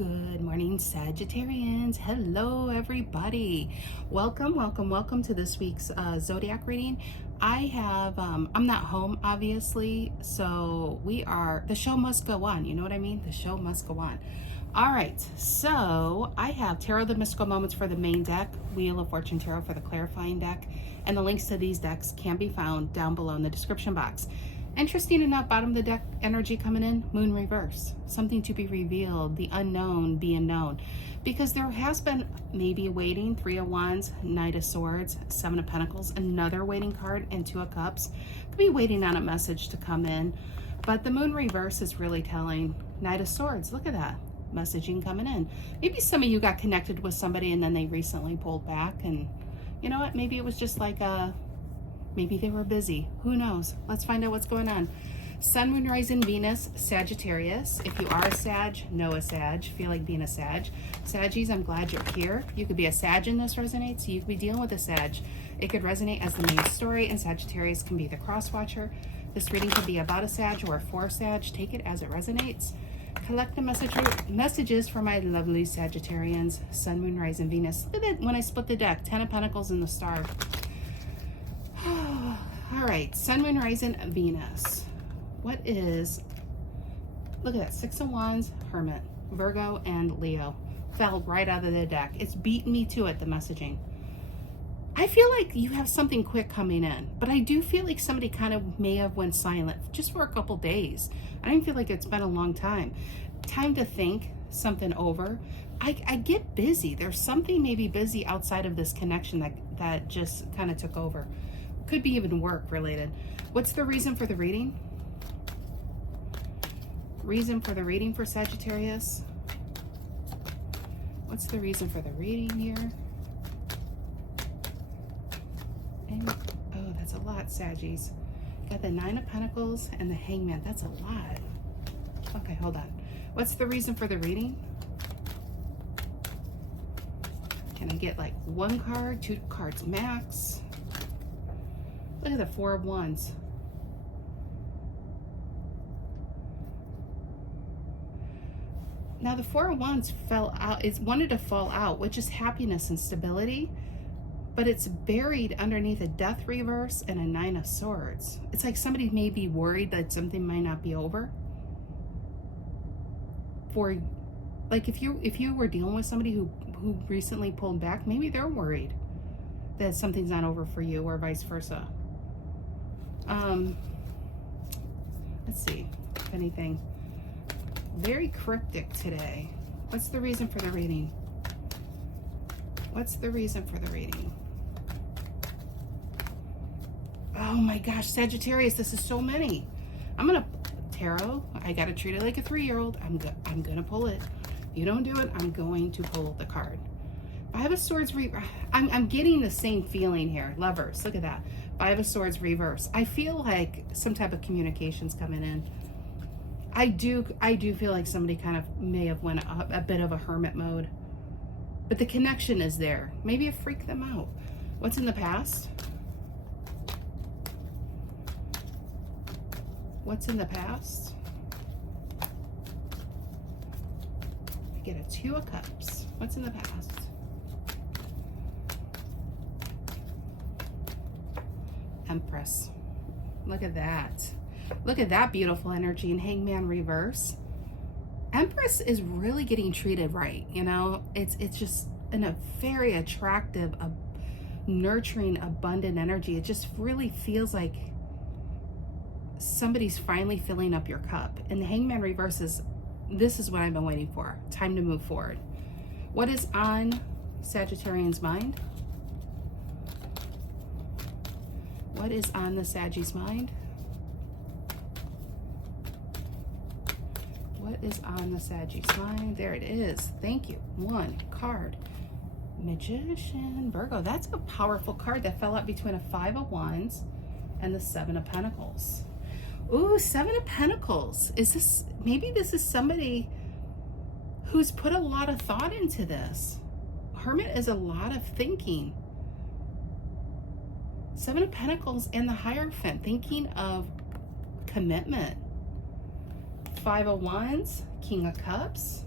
Good morning, Sagittarians. Hello, everybody. Welcome to this week's zodiac reading. I have, I'm not home, obviously, so the show must go on. You know what I mean? The show must go on. All right, so I have Tarot the Mystical Moments for the main deck, Wheel of Fortune Tarot for the clarifying deck, and the links to these decks can be found down below in the description box. Interesting enough, bottom of the deck energy coming in, Moon reverse, something to be revealed, the unknown being known, because there has been maybe a waiting, Three of Wands, Knight of Swords, Seven of Pentacles, another waiting card, and Two of Cups. Could be waiting on a message to come in, but the Moon reverse is really telling. Knight of Swords, look at that, messaging coming in. Maybe some of you got connected with somebody and then they recently pulled back, and you know what, maybe it was just like maybe they were busy. Who knows? Let's find out what's going on. Sun, Moon, Rising, Venus, Sagittarius. If you are a Sag, know a Sag. Feel like being a Sag. Saggies, I'm glad you're here. You could be a Sag and this resonates. So you could be dealing with a Sag. It could resonate as the main story, and Sagittarius can be the cross-watcher. This reading could be about a Sag or for a Sag. Take it as it resonates. Collect the messages for my lovely Sagittarians. Sun, Moon, Rising, Venus. Look at that when I split the deck. Ten of Pentacles and the Star. All right, Sun, Moon, Rising, Venus. What is, look at that, Six of Wands, Hermit, Virgo, and Leo. Fell right out of the deck. It's beating me to it, the messaging. I feel like you have something quick coming in, but I do feel like somebody kind of may have went silent just for a couple days. I don't feel like it's been a long time. Time to think something over. I get busy. There's something maybe busy outside of this connection that just kind of took over. Could be even work related. What's the reason for the reading? Reason for the reading for Sagittarius? What's the reason for the reading here? And, oh, that's a lot, Saggies. Got the Nine of Pentacles and the Hangman. That's a lot. Okay, hold on. What's the reason for the reading? Can I get like one card, two cards max? Look at the Four of Wands. Now the Four of Wands fell out, wanted to fall out, which is happiness and stability, but it's buried underneath a Death reverse and a Nine of Swords. It's like somebody may be worried that something might not be over. For, like if you were dealing with somebody who recently pulled back, maybe they're worried that something's not over for you, or vice versa. Let's see if anything. Very cryptic today. What's the reason for the reading? What's the reason for the reading? Oh my gosh, Sagittarius, this is so many. Tarot, I gotta treat it like a 3-year-old. I'm gonna pull it. You don't do it, I'm going to pull the card. Five of Swords, I'm getting the same feeling here. Lovers, look at that. Five of Swords reverse. I feel like some type of communication's coming in. I do feel like somebody kind of may have went a bit of a hermit mode, but the connection is there. Maybe it freaked them out. What's in the past? What's in the past? I get a Two of Cups. What's in the past? Empress. Look at that. Look at that beautiful energy. And Hangman reverse. Empress is really getting treated right, you know? It's just in a very attractive, nurturing, abundant energy. It just really feels like somebody's finally filling up your cup. And the Hangman reverse is, this is what I've been waiting for. Time to move forward. What is on Sagittarian's mind? What is on the Saggie's mind? What is on the Saggie's mind? There it is. Thank you. One card. Magician. Virgo. That's a powerful card that fell out between a Five of Wands and the Seven of Pentacles. Ooh, Seven of Pentacles. Maybe this is somebody who's put a lot of thought into this. Hermit is a lot of thinking. Seven of Pentacles and the Hierophant, thinking of commitment. Five of Wands, King of Cups.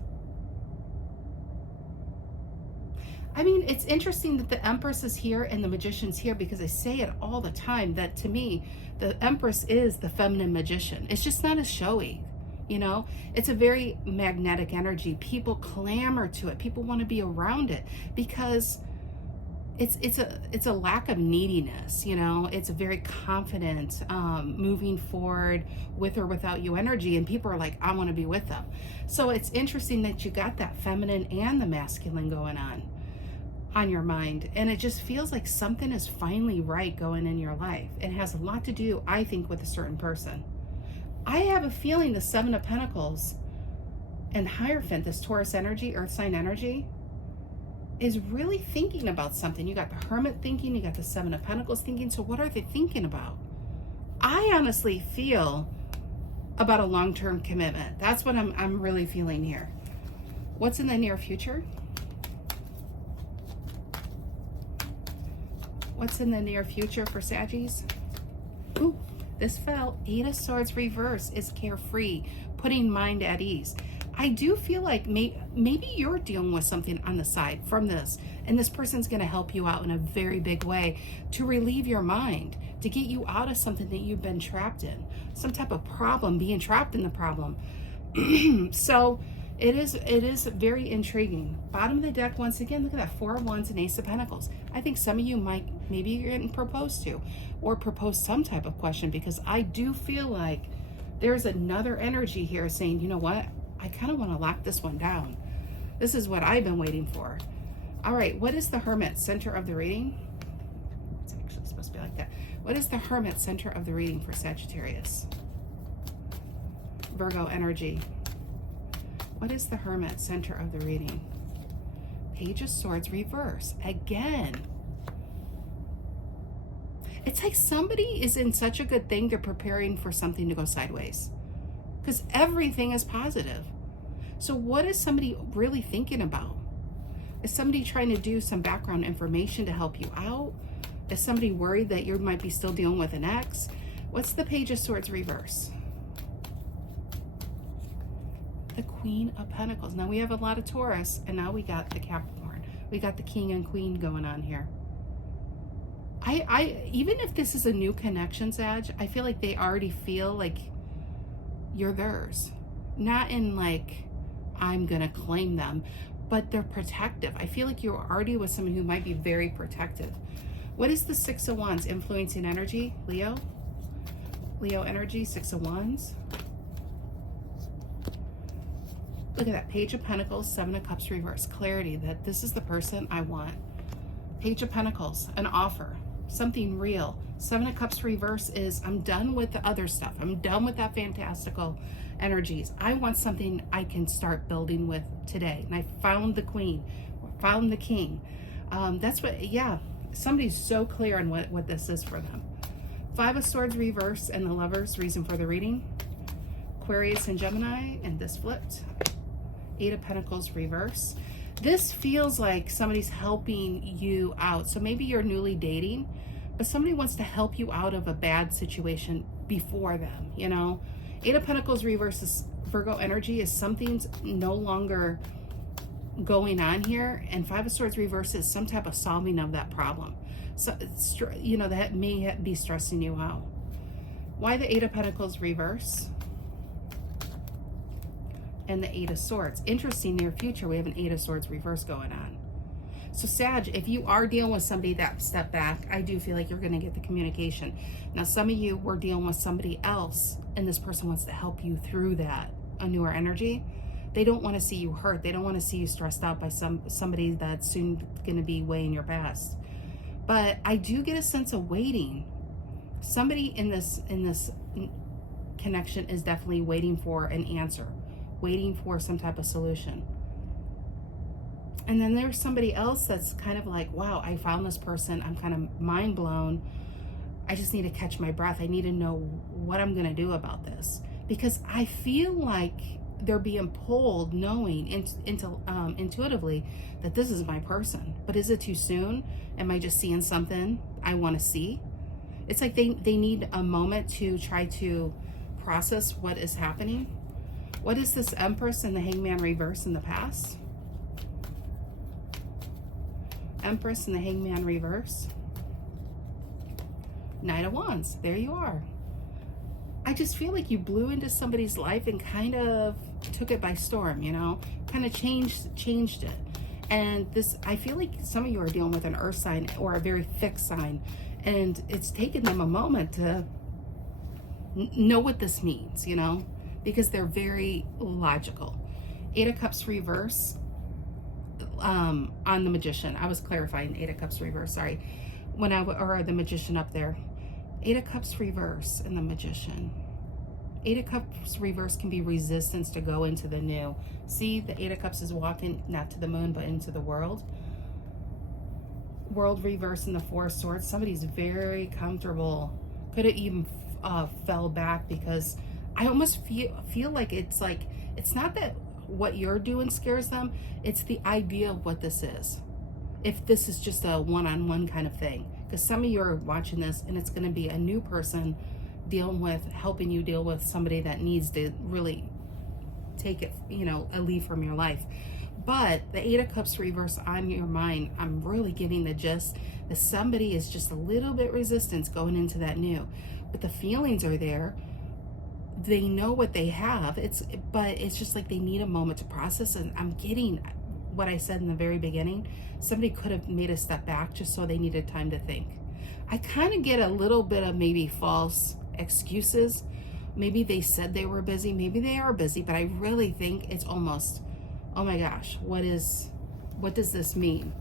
I mean, it's interesting that the Empress is here and the Magician's here, because I say it all the time that to me, the Empress is the feminine magician. It's just not as showy, you know? It's a very magnetic energy. People clamor to it. People want to be around it because it's a lack of neediness, you know? It's a very confident, moving forward with or without you energy, and people are like, I want to be with them. So it's interesting that you got that feminine and the masculine going on your mind, and it just feels like something is finally right going in your life. It has a lot to do, I think, with a certain person. I have a feeling the Seven of Pentacles and Hierophant, this Taurus energy, earth sign energy, is really thinking about something. You got the Hermit thinking, you got the Seven of Pentacles thinking. So what are they thinking about? I honestly feel about a long-term commitment. That's what I'm really feeling here. What's in the near future? What's in the near future for Saggies? Ooh, this fell. Eight of Swords reverse is carefree, putting mind at ease. I do feel like maybe you're dealing with something on the side from this, and this person's going to help you out in a very big way to relieve your mind, to get you out of something that you've been trapped in, some type of problem, being trapped in the problem. So it is very intriguing. Bottom of the deck, once again, look at that, Four of Wands and Ace of Pentacles. I think some of you maybe you're getting proposed to, or propose some type of question, because I do feel like there's another energy here saying, you know what? I kind of want to lock this one down. This is what I've been waiting for. All right, what is the Hermit, center of the reading? It's actually supposed to be like that. What is the Hermit, center of the reading for Sagittarius? Virgo energy. What is the Hermit, center of the reading? Page of Swords reverse. Again. It's like somebody is in such a good thing, they're preparing for something to go sideways, because everything is positive. So what is somebody really thinking about? Is somebody trying to do some background information to help you out? Is somebody worried that you might be still dealing with an ex? What's the Page of Swords reverse? The Queen of Pentacles. Now we have a lot of Taurus, and now we got the Capricorn. We got the King and Queen going on here. I even if this is a new connection, Sag, I feel like they already feel like you're theirs. Not in like, I'm gonna claim them, but they're protective. I feel like you're already with someone who might be very protective. What is the Six of Wands, influencing energy? Leo? Leo energy, Six of Wands. Look at that, Page of Pentacles, Seven of Cups reverse. Clarity that this is the person I want. Page of Pentacles, an offer, something real. Seven of Cups reverse is, I'm done with the other stuff. I'm done with that fantastical energies. I want something I can start building with today. And I found the Queen, found the King. That's what, yeah, somebody's so clear on what this is for them. Five of Swords reverse and the Lovers, reason for the reading. Aquarius and Gemini, and this flipped. Eight of Pentacles reverse. This feels like somebody's helping you out. So maybe you're newly dating, but somebody wants to help you out of a bad situation before them, you know? Eight of Pentacles reverses Virgo energy is something's no longer going on here, and Five of Swords reverses some type of solving of that problem. So, you know, that may be stressing you out. Why the Eight of Pentacles reverse? And the Eight of Swords. Interesting, near future, we have an Eight of Swords reverse going on. So Sag, if you are dealing with somebody that stepped back, I do feel like you're going to get the communication. Now, some of you were dealing with somebody else, and this person wants to help you through that, a newer energy. They don't want to see you hurt. They don't want to see you stressed out by somebody that's soon going to be way in your past. But I do get a sense of waiting. Somebody in this connection is definitely waiting for an answer, waiting for some type of solution. And then there's somebody else that's kind of like, wow, I found this person. I'm kind of mind blown. I just need to catch my breath. I need to know what I'm going to do about this, because I feel like they're being pulled, knowing intuitively that this is my person. But is it too soon? Am I just seeing something I want to see? It's like they need a moment to try to process what is happening. What is this Empress and the Hangman reverse in the past? Empress and the Hangman reverse. Knight of Wands, there you are. I just feel like you blew into somebody's life and kind of took it by storm, you know, kind of changed it. And this, I feel like some of you are dealing with an earth sign or a very fixed sign, and it's taken them a moment to know what this means, you know, because they're very logical. Eight of Cups reverse on the Magician. I was clarifying Eight of Cups reverse, sorry. Or the Magician up there. Eight of Cups reverse and the Magician. Eight of Cups reverse can be resistance to go into the new. See, the Eight of Cups is walking not to the moon, but into the world. World reverse and the Four of Swords. Somebody's very comfortable. Could have even fell back, because I almost feel like it's not that what you're doing scares them. It's the idea of what this is. If this is just a one-on-one kind of thing. Because some of you are watching this and it's going to be a new person helping you deal with somebody that needs to really take it, you know, a leave from your life. But the Eight of Cups reverse on your mind, I'm really getting the gist that somebody is just a little bit resistance going into that new. But the feelings are there. They know what they have. But it's just like they need a moment to process. And I'm getting what I said in the very beginning. Somebody could have made a step back just so they needed time to think. I kind of get a little bit of maybe false excuses. Maybe they said they were busy. Maybe they are busy, but I really think it's almost, oh my gosh, what does this mean?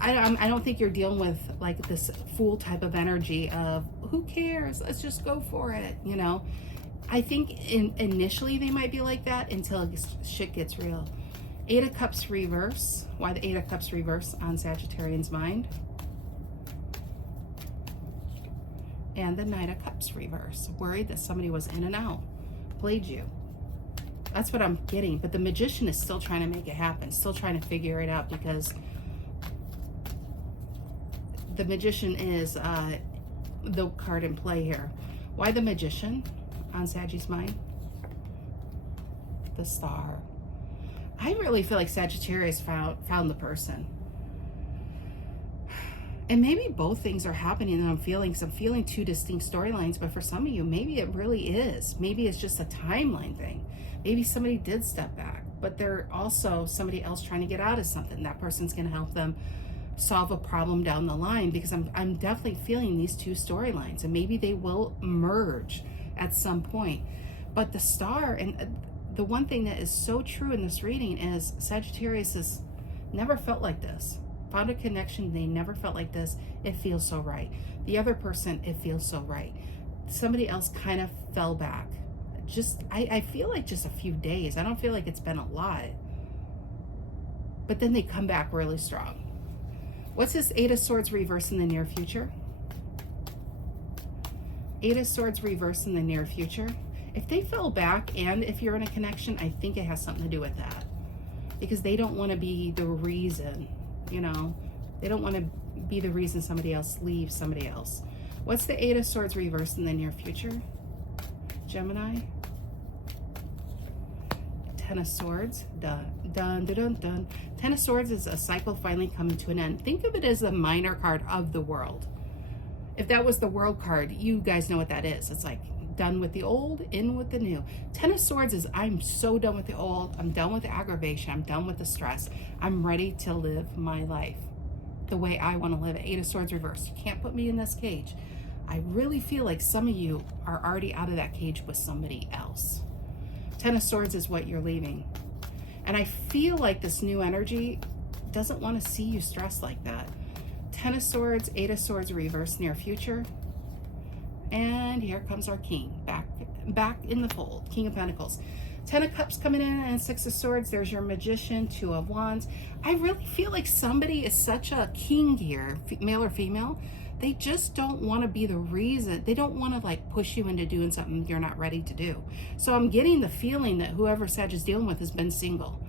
I don't think you're dealing with like this fool type of energy of who cares? Let's just go for it. You know, I think initially they might be like that until shit gets real. Eight of Cups reverse. Why the Eight of Cups reverse on Sagittarian's mind? And the Knight of Cups reverse. Worried that somebody was in and out. Played you. That's what I'm getting. But the Magician is still trying to make it happen. Still trying to figure it out, because the Magician is the card in play here. Why the Magician on Sagi's mind? The Star. I really feel like Sagittarius found the person. And maybe both things are happening and I'm feeling two distinct storylines, but for some of you, maybe it really is. Maybe it's just a timeline thing. Maybe somebody did step back, but they're also somebody else trying to get out of something. That person's going to help them solve a problem down the line, because I'm definitely feeling these two storylines, and maybe they will merge at some point. But the Star, and the one thing that is so true in this reading is Sagittarius has never felt like this. Found a connection, they never felt like this. It feels so right. The other person, it feels so right. Somebody else kind of fell back. I feel like just a few days. I don't feel like it's been a lot. But then they come back really strong. What's this Eight of Swords reverse in the near future? Eight of Swords reverse in the near future. If they fell back, and if you're in a connection, I think it has something to do with that. Because they don't want to be the reason, you know. They don't want to be the reason somebody else leaves somebody else. What's the Eight of Swords reverse in the near future? Gemini. Ten of Swords. Dun, dun, dun, dun, dun. Ten of Swords is a cycle finally coming to an end. Think of it as a minor card of the world. If that was the world card, you guys know what that is. It's like done with the old, in with the new. Ten of Swords is I'm so done with the old. I'm done with the aggravation. I'm done with the stress. I'm ready to live my life the way I want to live it. Eight of Swords reversed. You can't put me in this cage. I really feel like some of you are already out of that cage with somebody else. Ten of Swords is what you're leaving. And I feel like this new energy doesn't want to see you stressed like that. Ten of Swords, Eight of Swords reverse near future. And here comes our king, back in the fold, King of Pentacles. Ten of Cups coming in, and Six of Swords. There's your Magician, Two of Wands. I really feel like somebody is such a king here, male or female. They just don't want to be the reason. They don't want to like push you into doing something you're not ready to do. So I'm getting the feeling that whoever Sag is dealing with has been single.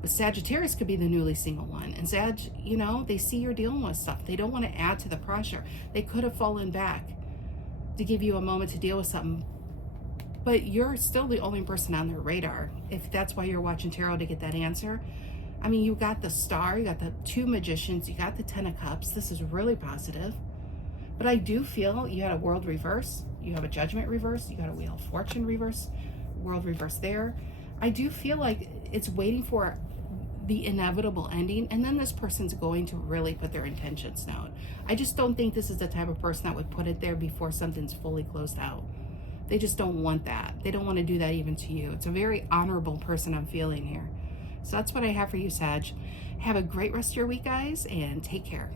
But Sagittarius could be the newly single one. And Sag, you know, they see you're dealing with stuff. They don't want to add to the pressure. They could have fallen back to give you a moment to deal with something. But you're still the only person on their radar. If that's why you're watching tarot, to get that answer. I mean, you got the Star, you got the 2 Magicians, you got the 10 of Cups. This is really positive. But I do feel you had a World reverse, you have a Judgment reverse, you got a Wheel of Fortune reverse, World reverse there. I do feel like it's waiting for the inevitable ending, and then this person's going to really put their intentions down. I just don't think this is the type of person that would put it there before something's fully closed out. They just don't want that. They don't want to do that even to you. It's a very honorable person I'm feeling here. So that's what I have for you, Sag. Have a great rest of your week, guys, and take care.